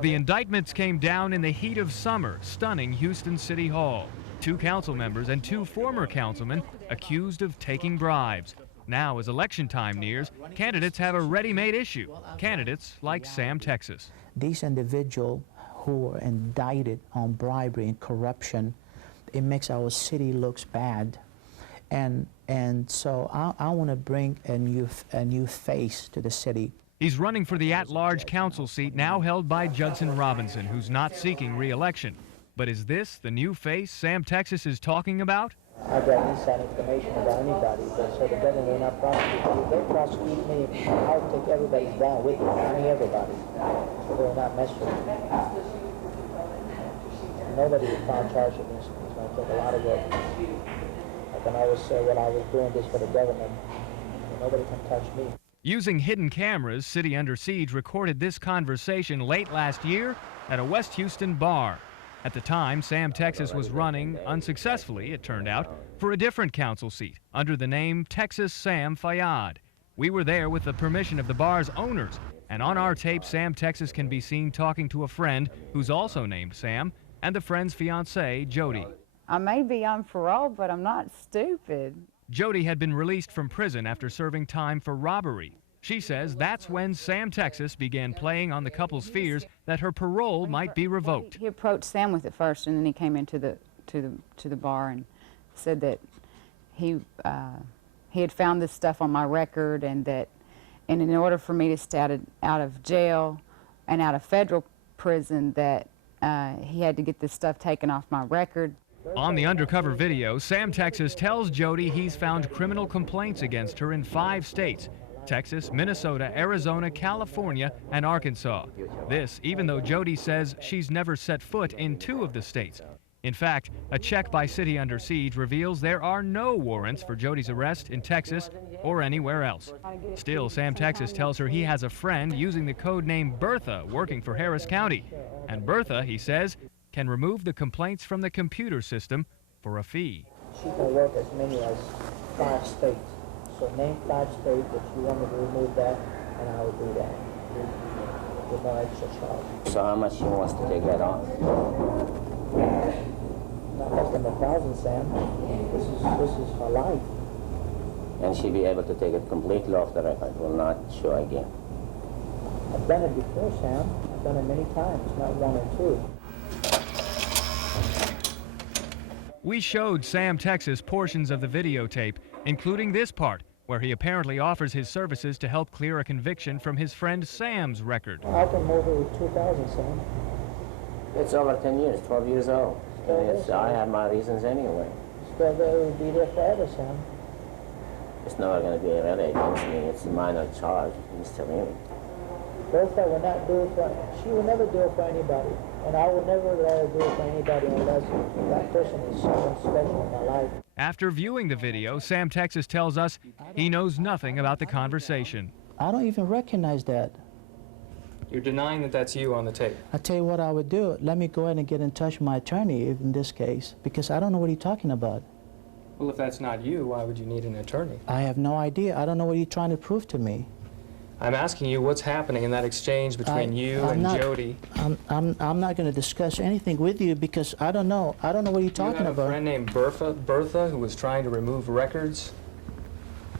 The indictments came down in the heat of summer, stunning Houston City Hall. 2 council members and 2 former councilmen accused of taking bribes. Now, as election time nears, candidates have a ready-made issue. Candidates like Sam Texas. These individuals who are indicted on bribery and corruption, it makes our city looks bad. And so I want to bring a new face to the city. He's running for the at-large council seat now held by Judson Robinson, who's not seeking re-election. But is this the new face Sam Texas is talking about? I got inside information about anybody, so the government will not prosecute me. If they prosecute me, I'll take everybody down with me, everybody. So they will not mess with me. Nobody will find charge against me. It's going to take a lot of work. I can always say that I was doing this for the government, and nobody can touch me. Using hidden cameras, City Under Siege recorded this conversation late last year at a West Houston bar. At the time, Sam Texas was running, unsuccessfully it turned out, for a different council seat under the name Texas Sam Fayyad. We were there with the permission of the bar's owners, and on our tape, Sam Texas can be seen talking to a friend who's also named Sam, and the friend's fiancée, Jody. I may be on parole, but I'm not stupid. Jody had been released from prison after serving time for robbery. She says that's when Sam Texas began playing on the couple's fears that her parole might be revoked. He approached Sam with it first, and then he came into the bar and said that he had found this stuff on my record, and in order for me to stay out of jail and out of federal prison, that he had to get this stuff taken off my record. On the undercover video, Sam Texas tells Jody he's found criminal complaints against her in 5 states: Texas, Minnesota, Arizona, California, and Arkansas. This, even though Jody says she's never set foot in 2 of the states. In fact, a check by City Under Siege reveals there are no warrants for Jody's arrest in Texas or anywhere else. Still, Sam Texas tells her he has a friend using the code name Bertha working for Harris County. And Bertha, he says, can remove the complaints from the computer system for a fee. She can work as many as 5 states. So name 5 states that you want me to remove that, and I will do that with no extra charge. So how much she wants to take that off? Not less than 1,000, Sam. This is her life. And she'll be able to take it completely off the record, will not show again. I've done it before, Sam. I've done it many times, not 1 or 2. We showed Sam Texas portions of the videotape, including this part, where he apparently offers his services to help clear a conviction from his friend Sam's record. I can move it with 2,000, Sam. It's over 10 years, 12 years old. I have my reasons anyway. Still there, will be there forever, Sam. It's never going to be really against me. It's a minor charge, Mr. Lee. Bertha will not do it she will never do it for anybody. And I will never let her do it for anybody unless that person is someone special in my life. After viewing the video, Sam Texas tells us he knows nothing about the conversation. I don't even recognize that. You're denying that that's you on the tape? I tell you what I would do. Let me go ahead and get in touch with my attorney in this case, because I don't know what you're talking about. Well, if that's not you, why would you need an attorney? I have no idea. I don't know what you're trying to prove to me. I'm asking you what's happening in that exchange between you and Jody. I'm not going to discuss anything with you because I don't know. I don't know what you're talking about. You have a friend named Bertha who was trying to remove records?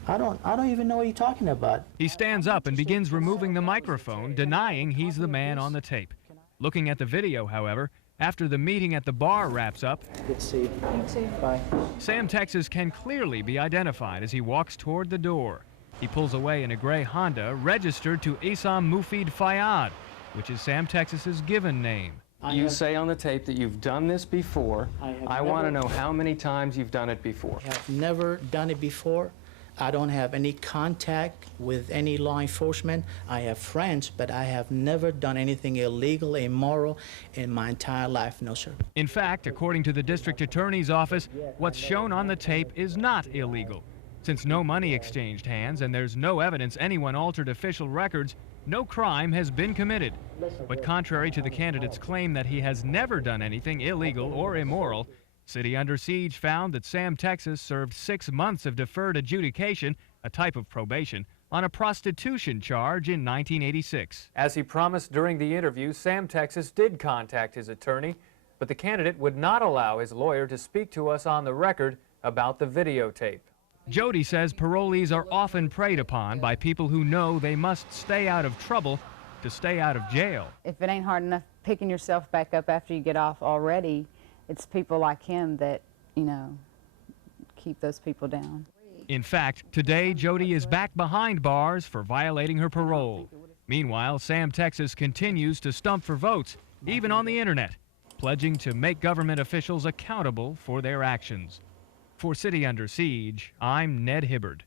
I don't even know what you're talking about. He stands up and begins removing the microphone, denying he's the man on the tape. Looking at the video, however, after the meeting at the bar wraps up, good to see you. You too. Bye. Sam Texas can clearly be identified as he walks toward the door. He pulls away in a gray Honda registered to Isam Mufid Fayyad, which is Sam Texas's given name. You say on the tape that you've done this before. I want to know how many times you've done it before. I have never done it before. I don't have any contact with any law enforcement. I have friends, but I have never done anything illegal, immoral in my entire life. No, sir. In fact, according to the district attorney's office, what's shown on the tape is not illegal. Since no money exchanged hands and there's no evidence anyone altered official records, no crime has been committed. But contrary to the candidate's claim that he has never done anything illegal or immoral, City Under Siege found that Sam Texas served 6 months of deferred adjudication, a type of probation, on a prostitution charge in 1986. As he promised during the interview, Sam Texas did contact his attorney, but the candidate would not allow his lawyer to speak to us on the record about the videotape. Jody says parolees are often preyed upon by people who know they must stay out of trouble to stay out of jail. If it ain't hard enough picking yourself back up after you get off already, it's people like him that, you know, keep those people down. In fact, today Jody is back behind bars for violating her parole. Meanwhile, Sam Texas continues to stump for votes, even on the internet, pledging to make government officials accountable for their actions. For City Under Siege, I'm Ned Hibberd.